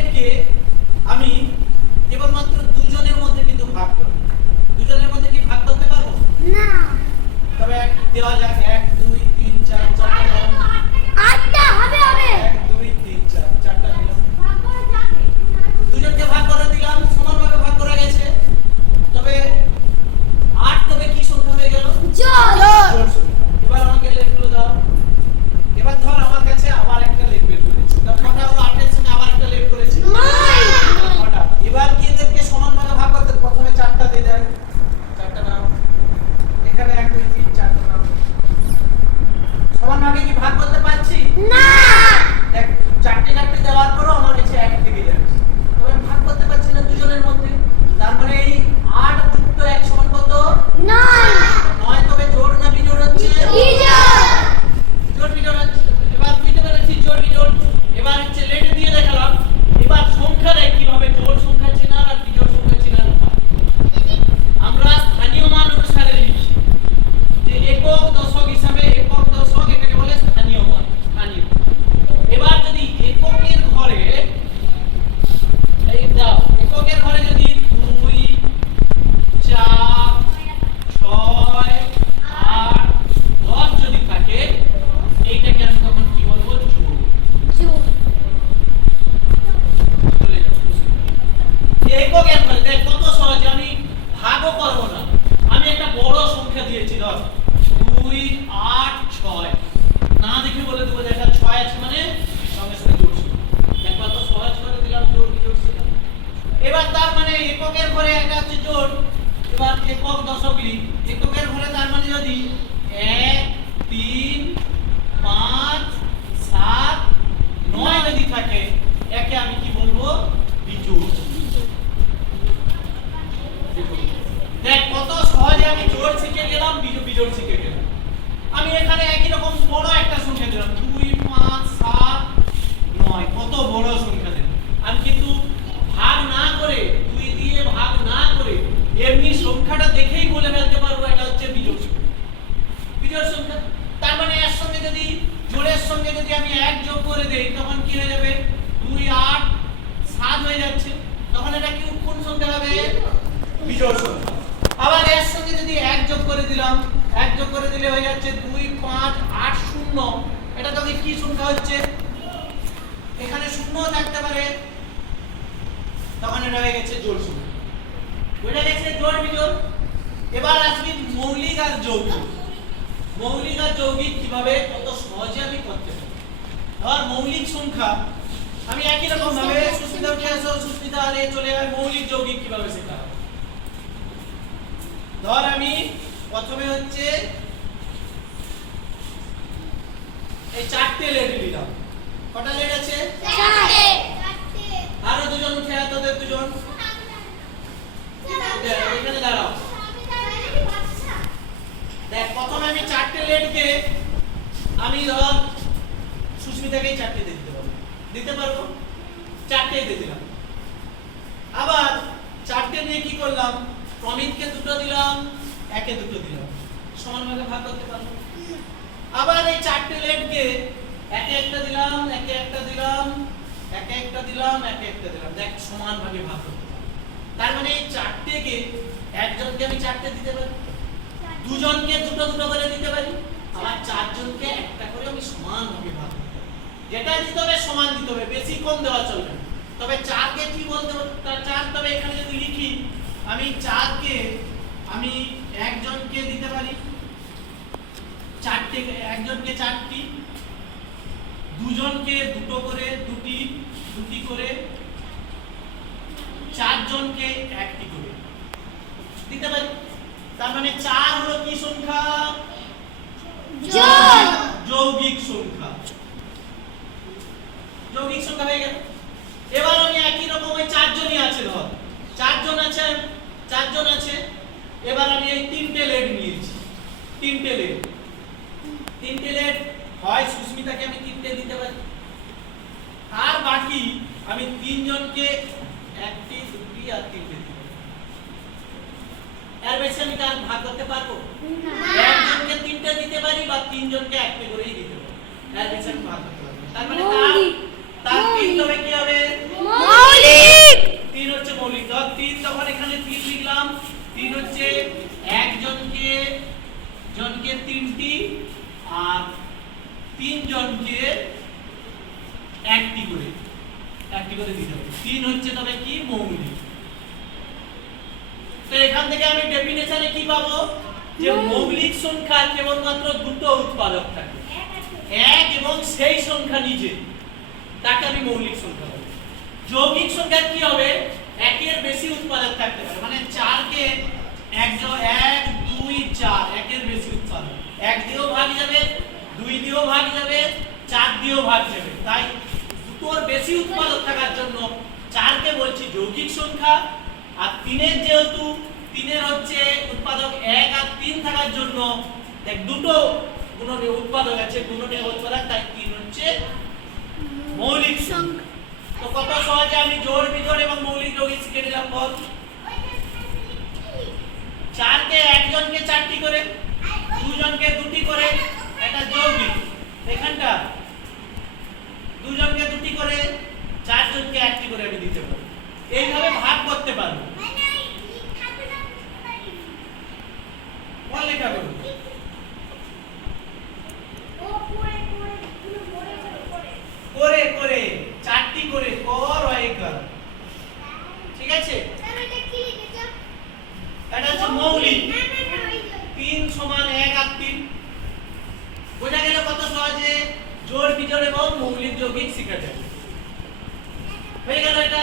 লেটকে আমি কেবলমাত্র দুজনের মধ্যে কিন্তু ভাগ করব। দুজনের মধ্যে কি ভাগ করতে পারবো না। তবে দেওয়া যাক 1 2 3 4 4টা আটটা হবে 1 2 3 4 চারটা দিলাম। দুজনকে ভাগ করে দিলাম, সমানভাবে ভাগ করা গেছে। তবে 8 তবে কি সংখ্যা হয়ে গেল? জোড় সংখ্যা। এবার আমাকে লেটগুলো দাও। এবার ধর আমার কাছে আবার একটা লেট বের করেছি। তার কটা হলো 8 এর সঙ্গে আবার একটা লেট করেছি। 9টা। এবার কি এদেরকে সমানভাবে ভাগ করতে প্রথমে 4টা দিয়ে দেন। 4টা নাও। এখানে 1 2 3 4টা নাও। সমানভাবে কি ভাগ করতে পারছি? না। দেখ 4টে দেওয়ার পরও আমার কাছে 1 থেকে যাচ্ছে। তবে আমি ভাগ করতে পারছি না দুজনের মধ্যে। তার মানে এই 8 যুক্ত 1 সমান কত? 9। 9। তবে জোড় না বিজোড় হচ্ছে? জোড় বিজোড় হচ্ছে। এবার বুঝতে পেরেছি জোড় বিজোড়। এবার হচ্ছে লেট দিয়ে দেখালাম। এবার সংখ্যারে কিভাবে জোড় সংখ্যা চেনার আর বিজোড় সংখ্যা চেনার উপায়। আমরা স্থানীয় মান অনুসারে লিখি। যে একক দশক হিসাবে একক দশক এটাকে বলে স্থানীয় মান, স্থানীয়। এবার যদি এককের ঘরে এই দাও, এককের ঘরে যদি 2 4 6 8 10 যদি থাকে, এইটাকে আমি তখন কি বলবো? জোড়। চলে যাও। যে এককের ঘরে দেখ কত সহজ, আমি ভাগও করব না। আমি একটা বড় সংখ্যা দিয়েছি, ধর 2 8 6। না দেখে বলে দেবো যে এটা 6 আছে মানে সঙ্গে সঙ্গে জোড় ছিল। দেখ কত সহজ করে দিলাম জোড় বিজোড় ছিল। এবার তার মানে এককের ঘরে এটা হচ্ছে জোড়। এবার একক দশক লিখ। এককের ঘরে তার মানে যদি 1 3 5 7 9 যদি থাকে, একে আমি কি বলবো? বিজোড়। দেখ কত সহজে আমি জোড় শিখে গেলাম, বিজোড় শিখে গেলাম। আমি এখানে একই রকম বড় একটা সংখ্যা দিলাম 2 5 7 9। কত বড় সংখ্যা দিলাম। আমি কিন্তু ভাগ না করে, 2 দিয়ে ভাগ না করে এমনি সংখ্যাটা দেখেই বলে ফেলতে পারবো এটা হচ্ছে বিজোড় সংখ্যা। বিজোড় সংখ্যা। তার মানে এর সঙ্গে যদি জোড়ের সঙ্গে যদি আমি 1 যোগ করে দেই তখন কি হয়ে যাবে? 2 8 7 হয়ে যাচ্ছে। তখন এটা কি কোন সংখ্যা হবে? বিজোড় সংখ্যা। আবার এর সঙ্গে যদি 1 যোগ করে দিলাম, 1 যোগ করে দিলে হয়ে যাচ্ছে 2 5 8 0। এটা তবে কি সংখ্যা হচ্ছে? এখানে শূন্য থাকতে পারে, তখন এটা হয়ে গেছে জোড় সংখ্যা। বুঝা গেছে জোড় বিজোড়। এবার আসবি মৌলিক আর যৌগিক। মৌলিক আর যৌগিক কিভাবে কত সহজে আমি করতে পারি। ধর মৌলিক সংখ্যা আমি একই রকম ভাবে সুস্মিতা উঠে আসো, সুস্মিতা আর এ চলে যায়। মৌলিক যৌগিক কিভাবে শেখা হবে? ধর আমি প্রথমে হচ্ছে এই 4টে লেট নিলাম। কটা লেট আছে? 4টে। আরো দুজন উঠে আয়, তোদের দুজন এখানে দাঁড়াও। দেখ প্রথমে আমি 4টে লেটকে আমি ধর সুস্মিতাকেই 4টে দিতে পারবো। 4টেই দিয়ে দিলাম। আবার 4টে নিয়ে কি করলাম? প্রমিতকে 2টো দিলাম, একে 2টো দিলাম। সমানভাবে ভাগ করতে পারবো। আবার এই 4টে লেটকে একে একটা দিলাম, একে একটা দিলাম, একে একটা দিলাম, একে একটা দিলাম। দেখ সমানভাবে ভাগ করতে পারবো। তার মানে এই 4টেকে একজনকে আমি 4টে দিতে পারি, দুজনকে 2টো 2টো করে দিতে পারি, আবার 4জনকে একটা করে আমি সমানভাবে ভাগ করতে পারি। যেটা দিতে হবে সমান দিতে হবে, বেশি কম দেওয়া চলবে না। তবে 4কে কি বলতে হবে? 4 তবে এখানে যদি লিখি আমি 4কে আমি একজনকে দিতে পারি 4টে, একজনকে 4টি, দুজনকে 2টো করে, দুটি করে, 4জনকে 1টি করে দিতে পারি। তার মানে 4 হলো কি সংখ্যা? যৌগিক সংখ্যা। যৌগিক সংখ্যা হয়ে গেল। এবার আমি একই রকম ওই 4জনই আছে, ধর 4জন আছে। এবার আমি এই 3টে লেট নিয়েছি। 3টে লেট হয় সুস্মিতাকে আমি 3টে দিতে পারি, আর বাকি আমি 3জনকে 1টি 2টি আর 3টে দিতে পারি। এর বেশি আমি কাজ ভাগ করতে পারবো না। একজনকে 3টে দিতে পারি বা 3জনকে 1টে করেই দিতে পারি। এর বেশি আমি ভাগ করতে পারবো। তার মানে তার 3 তবে কি হবে? বুঝলাম 3 হচ্ছে একজনকে জনকে 3টি আর 3 জনকে একটি করে দিতে হবে। 3 হচ্ছে তবে কি মৌলিক। তো এখান থেকে আমি ডেফিনেশনে কি পাবো যে মৌলিক সংখ্যার কেবলমাত্র দুটো উৎপাদক থাকে, এক এবং সেই সংখ্যা নিজে, তাকে আমি মৌলিক সংখ্যা বলবো। যৌগিক সংখ্যা কি হবে, একের বেশি উৎপাদক থাকতে পারে, মানে 4 কে 1 2 4 একের বেশি উৎপাদক, 1 দিয়েও ভাগ যাবে, 2 দিয়েও ভাগ যাবে, 4 দিয়েও ভাগ যাবে। তাই দুটোর বেশি উৎপাদক থাকার জন্য 4 কে বলছি যৌগিক সংখ্যা, আর 3 এর যেহেতু 3 এর হচ্ছে উৎপাদক 1 আর 3 থাকার জন্য দেখ দুটো গুণনীয় উৎপাদক আছে, গুণনীয় উৎপাদক, তাই 3 হচ্ছে মৌলিক সংখ্যা। তো কত সহজে আমি জোড় বিজোড় এবং মৌলিক যৌগিক শিখে নিলাম। বল 4 কে একজনকে 4টি করে, 2 জনকে 2টি করে, এটা যৌগিক। এখানটা 2 জনকে 2টি করে, 4 জনকে 1টি করে আমি দিতে পারি। এইভাবে ভাগ করতে পারবো। বল লেখা করব করে করে 4টি করে কর হয় কর, ঠিক আছে। এটা হচ্ছে মৌলিক। 3 সমান 1 আর 3 বোঝা গেল কত সহজে জোড় বিজোড় এবং মৌলিক যৌগিক শিখা যাবে। হয়ে গেল এটা।